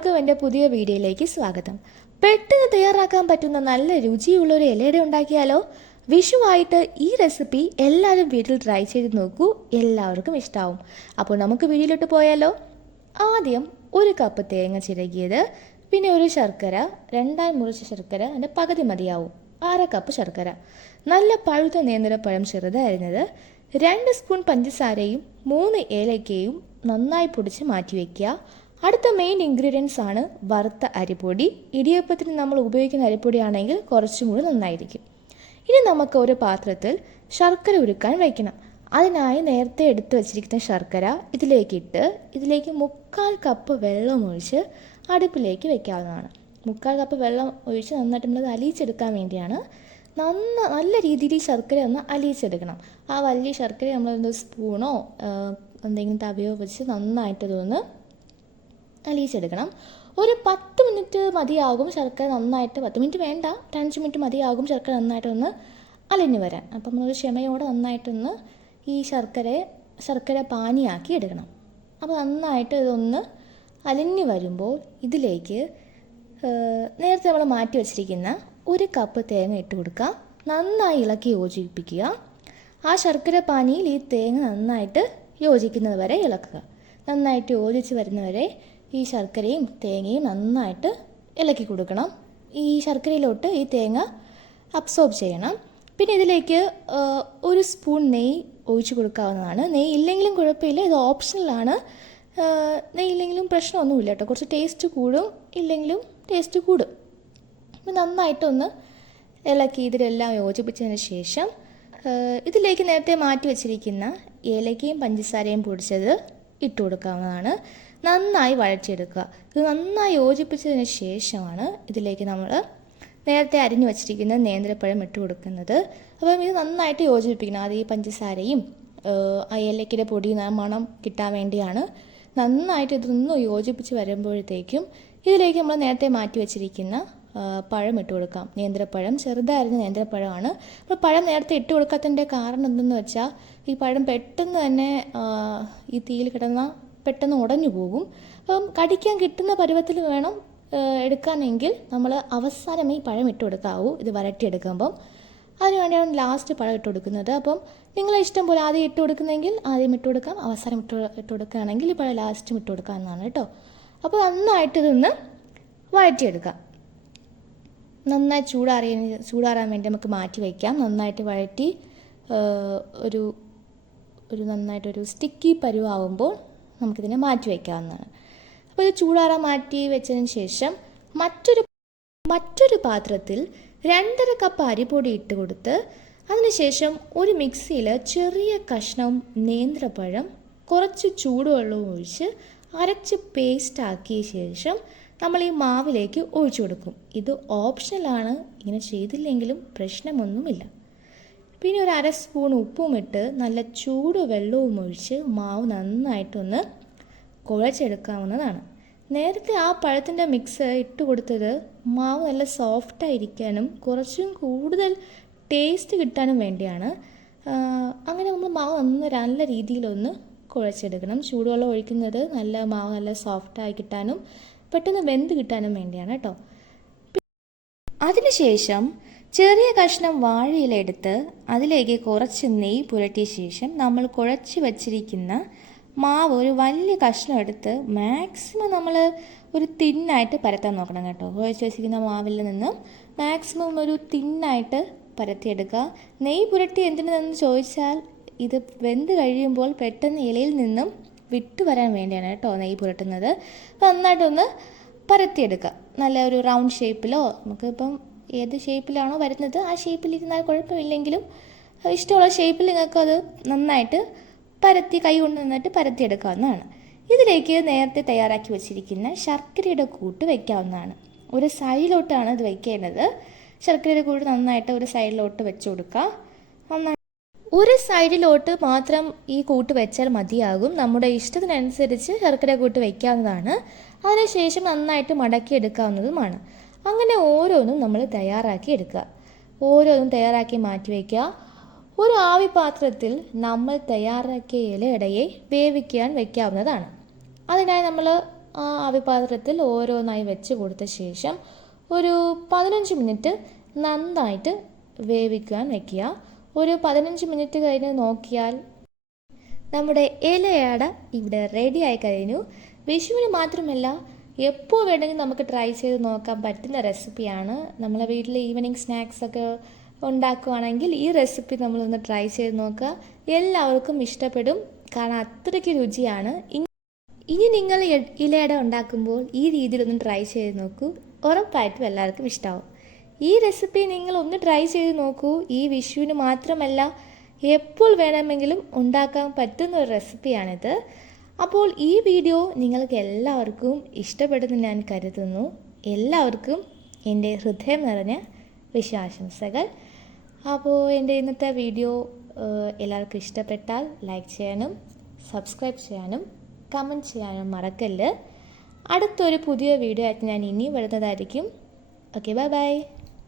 എല്ലാവർക്കും എൻ്റെ പുതിയ വീഡിയോയിലേക്ക് സ്വാഗതം. പെട്ടെന്ന് തയ്യാറാക്കാൻ പറ്റുന്ന നല്ല രുചിയുള്ള ഒരു ഇലയട ഉണ്ടാക്കിയാലോ? വിഷുവായിട്ട് ഈ റെസിപ്പി എല്ലാവരും വീട്ടിൽ ട്രൈ ചെയ്ത് നോക്കൂ, എല്ലാവർക്കും ഇഷ്ടമാവും. അപ്പോൾ നമുക്ക് വീഡിയോയിലോട്ട് പോയാലോ? ആദ്യം ഒരു കപ്പ് തേങ്ങ ചിരകിയത്, പിന്നെ ഒരു ശർക്കര, രണ്ടായി മുറിച്ച ശർക്കര, അതിൻ്റെ പകുതി മതിയാവും, 1/2 കപ്പ് ശർക്കര, നല്ല പഴുത്ത നേന്ത്രപ്പഴം ചെറുതായിരുന്നത്, 2 സ്പൂൺ പഞ്ചസാരയും 3 ഏലക്കയും നന്നായി പൊടിച്ച് മാറ്റി വയ്ക്കുക. അടുത്ത മെയിൻ ഇൻഗ്രീഡിയൻസ് ആണ് വറുത്ത അരിപ്പൊടി. ഇടിയപ്പത്തിന് നമ്മൾ ഉപയോഗിക്കുന്ന അരിപ്പൊടിയാണെങ്കിൽ കുറച്ചും കൂടി നന്നായിരിക്കും. ഇനി നമുക്ക് ഒരു പാത്രത്തിൽ ശർക്കര ഉരുക്കാൻ വയ്ക്കണം. അതിനായി നേരത്തെ എടുത്തു വച്ചിരിക്കുന്ന ശർക്കര ഇതിലേക്ക് 3/4 കപ്പ് വെള്ളം ഒഴിച്ച് അടുപ്പിലേക്ക് വെക്കാവുന്നതാണ്. 3/4 കപ്പ് വെള്ളം ഒഴിച്ച് നന്നായിട്ട് നമ്മളത് അലിയിച്ചെടുക്കാൻ വേണ്ടിയാണ്. നല്ല രീതിയിൽ ഈ ശർക്കര ഒന്ന് അലിയിച്ചെടുക്കണം. ആ വലിയ ശർക്കര നമ്മളെന്തോ സ്പൂണോ എന്തെങ്കിലും തവയോ വെച്ച് നന്നായിട്ടതൊന്ന് അലിയിച്ചെടുക്കണം. ഒരു 10 മിനിറ്റ് മതിയാകും ശർക്കര നന്നായിട്ട്, 10 മിനിറ്റ് വേണ്ട, 5 മിനിറ്റ് മതിയാകും ശർക്കര നന്നായിട്ടൊന്ന് അലിഞ്ഞു വരാൻ. അപ്പം നമ്മൾ ക്ഷമയോടെ നന്നായിട്ടൊന്ന് ഈ ശർക്കര പാനിയാക്കി എടുക്കണം. അപ്പോൾ നന്നായിട്ട് ഇതൊന്ന് അലിഞ്ഞു വരുമ്പോൾ ഇതിലേക്ക് നേരത്തെ നമ്മൾ മാറ്റി വച്ചിരിക്കുന്ന 1 കപ്പ് തേങ്ങ ഇട്ട് കൊടുക്കുക. നന്നായി ഇളക്കി യോജിപ്പിക്കുക. ആ ശർക്കര പാനിയിൽ ഈ തേങ്ങ നന്നായിട്ട് യോജിക്കുന്നത് വരെ ഇളക്കുക. നന്നായിട്ട് യോജിച്ച് വരുന്നവരെ ഈ ശർക്കരയും തേങ്ങയും നന്നായിട്ട് ഇളക്കി കൊടുക്കണം. ഈ ശർക്കരയിലോട്ട് ഈ തേങ്ങ അബ്സോർബ് ചെയ്യണം. പിന്നെ ഇതിലേക്ക് 1 സ്പൂൺ നെയ്യ് ഒഴിച്ച് കൊടുക്കാവുന്നതാണ്. നെയ്യ് ഇല്ലെങ്കിലും കുഴപ്പമില്ല, ഇത് ഓപ്ഷണലാണ്. നെയ്യ് ഇല്ലെങ്കിലും പ്രശ്നമൊന്നുമില്ല കേട്ടോ. കുറച്ച് ടേസ്റ്റ് കൂടും, ഇല്ലെങ്കിലും ടേസ്റ്റ് കൂടും. അപ്പോൾ നന്നായിട്ടൊന്ന് ഇളക്കി ഇതിലെല്ലാം യോജിപ്പിച്ചതിന് ശേഷം ഇതിലേക്ക് നേരത്തെ മാറ്റി വെച്ചിരിക്കുന്ന ഏലക്കയും പഞ്ചസാരയും പൊടിച്ചത് ഇട്ട് കൊടുക്കാവുന്നതാണ്. നന്നായി വഴറ്റിയെടുക്കുക. ഇത് നന്നായി യോജിപ്പിച്ചതിന് ശേഷമാണ് ഇതിലേക്ക് നമ്മൾ നേരത്തെ അരിഞ്ഞു വച്ചിരിക്കുന്ന നേന്ത്രപ്പഴം ഇട്ട് കൊടുക്കുന്നത്. അപ്പം ഇത് നന്നായിട്ട് യോജിപ്പിക്കണം. അത് ഈ പഞ്ചസാരയും ആ ഏലക്കയുടെ പൊടി മണം കിട്ടാൻ വേണ്ടിയാണ്. നന്നായിട്ട് ഇതൊന്ന് യോജിപ്പിച്ച് വരുമ്പോഴത്തേക്കും ഇതിലേക്ക് നമ്മൾ നേരത്തെ മാറ്റി വെച്ചിരിക്കുന്ന പഴം ഇട്ട് കൊടുക്കാം. നേന്ത്രപ്പഴം ചെറുതായിരുന്ന നേന്ത്രപ്പഴമാണ്. അപ്പോൾ പഴം നേരത്തെ ഇട്ട് കൊടുക്കാത്തതിൻ്റെ കാരണം എന്തെന്ന് വെച്ചാൽ ഈ പഴം പെട്ടെന്ന് തന്നെ ഈ തീയിൽ കിടന്ന പെട്ടെന്ന് ഉടഞ്ഞു പോകും. അപ്പം കടിക്കാൻ കിട്ടുന്ന പരുവത്തിൽ വേണം എടുക്കാനെങ്കിൽ നമ്മൾ അവസാനം ഈ പഴം ഇട്ട് കൊടുക്കാവൂ. ഇത് വരട്ടിയെടുക്കുമ്പം അതിന് വേണ്ടിയാണ് ലാസ്റ്റ് പഴം ഇട്ട് കൊടുക്കുന്നത്. അപ്പം നിങ്ങളെ ഇഷ്ടം പോലെ ആദ്യം ഇട്ട് കൊടുക്കുന്നെങ്കിൽ ആദ്യം ഇട്ട് കൊടുക്കാം, അവസാനം ഇട്ട് കൊടുക്കുകയാണെങ്കിൽ ഈ പഴം ലാസ്റ്റും ഇട്ട് കൊടുക്കാമെന്നാണ് കേട്ടോ. അപ്പോൾ നന്നായിട്ട് ഇതൊന്ന് വഴറ്റിയെടുക്കാം. നന്നായി ചൂടാറാൻ വേണ്ടി നമുക്ക് മാറ്റി വയ്ക്കാം. നന്നായിട്ട് വഴറ്റി ഒരു നന്നായിട്ടൊരു സ്റ്റിക്കി പരുവാകുമ്പോൾ നമുക്കിതിനെ മാറ്റി വയ്ക്കാവുന്നതാണ്. അപ്പോൾ ഇത് ചൂടാറാൻ മാറ്റി വെച്ചതിന് ശേഷം മറ്റൊരു പാത്രത്തിൽ 2.5 കപ്പ് അരിപ്പൊടി ഇട്ട് കൊടുത്ത് അതിനുശേഷം ഒരു മിക്സിയിൽ ചെറിയ കഷ്ണം നേന്ത്രപ്പഴം കുറച്ച് ചൂടുവെള്ളവും ഒഴിച്ച് അരച്ച് പേസ്റ്റ് ആക്കിയ ശേഷം നമ്മൾ ഈ മാവിലേക്ക് ഒഴിച്ചു കൊടുക്കും. ഇത് ഓപ്ഷണലാണ്, ഇങ്ങനെ ചെയ്തില്ലെങ്കിലും പ്രശ്നമൊന്നുമില്ല. പിന്നെ ഒരു 1/2 സ്പൂൺ ഉപ്പും ഇട്ട് നല്ല ചൂട് വെള്ളവും ഒഴിച്ച് മാവ് നന്നായിട്ടൊന്ന് കുഴച്ചെടുക്കാവുന്നതാണ്. നേരത്തെ ആ പഴത്തിൻ്റെ മിക്സ് ഇട്ട് കൊടുത്തത് മാവ് നല്ല സോഫ്റ്റായിരിക്കാനും കുറച്ചും കൂടുതൽ ടേസ്റ്റ് കിട്ടാനും വേണ്ടിയാണ്. അങ്ങനെ നമ്മൾ മാവ് നല്ല രീതിയിലൊന്ന് കുഴച്ചെടുക്കണം. ചൂടുവെള്ളം ഒഴിക്കുന്നത് മാവ് നല്ല സോഫ്റ്റായി കിട്ടാനും പെട്ടെന്ന് വെന്ത് കിട്ടാനും വേണ്ടിയാണ് കേട്ടോ. അതിനുശേഷം ചെറിയ കഷ്ണം വാഴയില എടുത്ത് അതിലേക്ക് കുറച്ച് നെയ്യ് പുരട്ടിയ ശേഷം നമ്മൾ കുഴച്ച് വച്ചിരിക്കുന്ന മാവ് ഒരു വലിയ കഷ്ണം എടുത്ത് മാക്സിമം നമ്മൾ ഒരു തിന്നായിട്ട് പരത്താൻ നോക്കണം കേട്ടോ. കുഴച്ച് വച്ചിരിക്കുന്ന മാവിൽ നിന്നും മാക്സിമം ഒരു തിന്നായിട്ട് പരത്തിയെടുക്കുക. നെയ്യ് പുരട്ടി എന്തിനെന്ന് ചോദിച്ചാൽ ഇത് വെന്ത് കഴിയുമ്പോൾ പെട്ടെന്ന് ഇലയിൽ നിന്നും വിട്ടു വരാൻ വേണ്ടിയാണ് കേട്ടോ നെയ്യ് പുരട്ടുന്നത്. നന്നായിട്ടൊന്ന് പരത്തിയെടുക്കുക. നല്ല ഒരു റൗണ്ട് ഷേപ്പിലോ, നമുക്കിപ്പം ഏത് ഷേപ്പിലാണോ വരുന്നത് ആ ഷേപ്പിലിരുന്നാൽ കുഴപ്പമില്ലെങ്കിലും ഇഷ്ടമുള്ള ഷേപ്പിൽ നിങ്ങൾക്കത് നന്നായിട്ട് കൈ കൊണ്ട് നന്നായിട്ട് പരത്തിയെടുക്കാവുന്നതാണ്. ഇതിലേക്ക് നേരത്തെ തയ്യാറാക്കി വെച്ചിരിക്കുന്ന ശർക്കരയുടെ കൂട്ട് വയ്ക്കാവുന്നതാണ്. ഒരു സൈഡിലോട്ടാണ് ഇത് വയ്ക്കേണ്ടത്. ശർക്കരയുടെ കൂട്ട് നന്നായിട്ട് ഒരു സൈഡിലോട്ട് വെച്ച് കൊടുക്കുക. ഒരു സൈഡിലോട്ട് മാത്രം ഈ കൂട്ട് വെച്ചാൽ മതിയാകും. നമ്മുടെ ഇഷ്ടത്തിനനുസരിച്ച് ശർക്കര കൂട്ട് വയ്ക്കാവുന്നതാണ്. അതിനുശേഷം നന്നായിട്ട് മടക്കി എടുക്കാവുന്നതുമാണ്. അങ്ങനെ ഓരോന്നും നമ്മൾ തയ്യാറാക്കി എടുക്കുക. ഓരോന്നും തയ്യാറാക്കി മാറ്റി വയ്ക്കുക. ഒരു ആവി പാത്രത്തിൽ നമ്മൾ തയ്യാറാക്കിയ ഇലയടയെ വേവിക്കാൻ വയ്ക്കാവുന്നതാണ്. അതിനായി നമ്മൾ ആ ആവിപാത്രത്തിൽ ഓരോന്നായി വെച്ച് കൊടുത്ത ശേഷം ഒരു 15 മിനിറ്റ് നന്നായിട്ട് വേവിക്കാൻ വയ്ക്കുക. ഒരു 15 മിനിറ്റ് കഴിഞ്ഞ് നോക്കിയാൽ നമ്മുടെ ഇലയട ഇവിടെ റെഡി ആയി കഴിഞ്ഞു. വിഷുവിന് മാത്രമല്ല, എപ്പോൾ വേണമെങ്കിലും നമുക്ക് ട്രൈ ചെയ്ത് നോക്കാൻ പറ്റുന്ന റെസിപ്പിയാണ്. നമ്മളെ വീട്ടിൽ ഈവനിങ് സ്നാക്സൊക്കെ ഉണ്ടാക്കുകയാണെങ്കിൽ ഈ റെസിപ്പി നമ്മളൊന്ന് ട്രൈ ചെയ്ത് നോക്കുക. എല്ലാവർക്കും ഇഷ്ടപ്പെടും, കാരണം അത്രയ്ക്ക് രുചിയാണ്. ഇനി നിങ്ങൾ ഇലയട ഉണ്ടാക്കുമ്പോൾ ഈ രീതിയിലൊന്ന് ട്രൈ ചെയ്ത് നോക്കൂ, ഉറപ്പായിട്ടും എല്ലാവർക്കും ഇഷ്ടമാവും. ഈ റെസിപ്പി നിങ്ങൾ ഒന്ന് ട്രൈ ചെയ്ത് നോക്കൂ. ഈ വിഷുവിന് മാത്രമല്ല, എപ്പോൾ വേണമെങ്കിലും ഉണ്ടാക്കാൻ പറ്റുന്ന ഒരു റെസിപ്പിയാണിത്. അപ്പോൾ ഈ വീഡിയോ നിങ്ങൾക്ക് എല്ലാവർക്കും ഇഷ്ടപ്പെടുമെന്ന് ഞാൻ കരുതുന്നു. എല്ലാവർക്കും എൻ്റെ ഹൃദയം നിറഞ്ഞ വിഷുവാശംസകൾ. അപ്പോൾ എൻ്റെ ഇന്നത്തെ വീഡിയോ എല്ലാവർക്കും ഇഷ്ടപ്പെട്ടാൽ ലൈക്ക് ചെയ്യാനും സബ്സ്ക്രൈബ് ചെയ്യാനും കമൻറ്റ് ചെയ്യാനും മറക്കല്ല്. അടുത്തൊരു പുതിയ വീഡിയോ ആയിട്ട് ഞാൻ ഇനിയും വരുന്നതായിരിക്കും. Okay, bye bye.